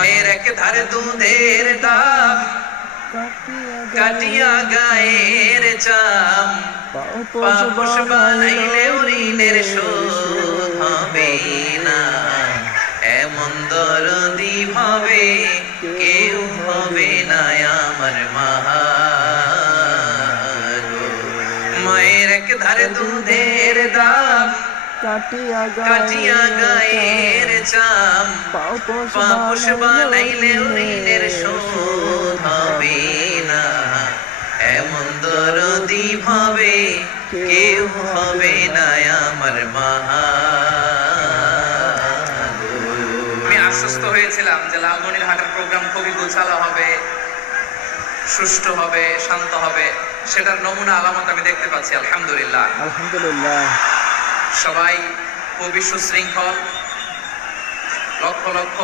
মায়ের এক ধারে দুধের ডাব, কাটিয়া গায়ের চাম, পাপোশ বানাইলেও ঋণের শোধ হবে না। এমন দরদি ভাবে কেউ হবে না আমার মা গো। মায়ের এক ধারে দুধের ডাব, কাটিয়া গায়ের চাম, পাপোশ বানাইলেও ঋণের শোধ হবে না। এমন দরদি ভাবে কেউ হবে না আমার মা গো। আমি আশ্বস্ত হয়েছিলাম যে লালমনিরহাটের প্রোগ্রাম খুবই গোছালো হবে, সুষ্ঠু হবে, শান্ত হবে। সেটার নমুনা আলামত আমি দেখতে পাচ্ছি, আলহামদুলিল্লাহ। আলহামদুলিল্লাহ। সবাই খুবই সুশৃঙ্খল, লক্ষ লক্ষ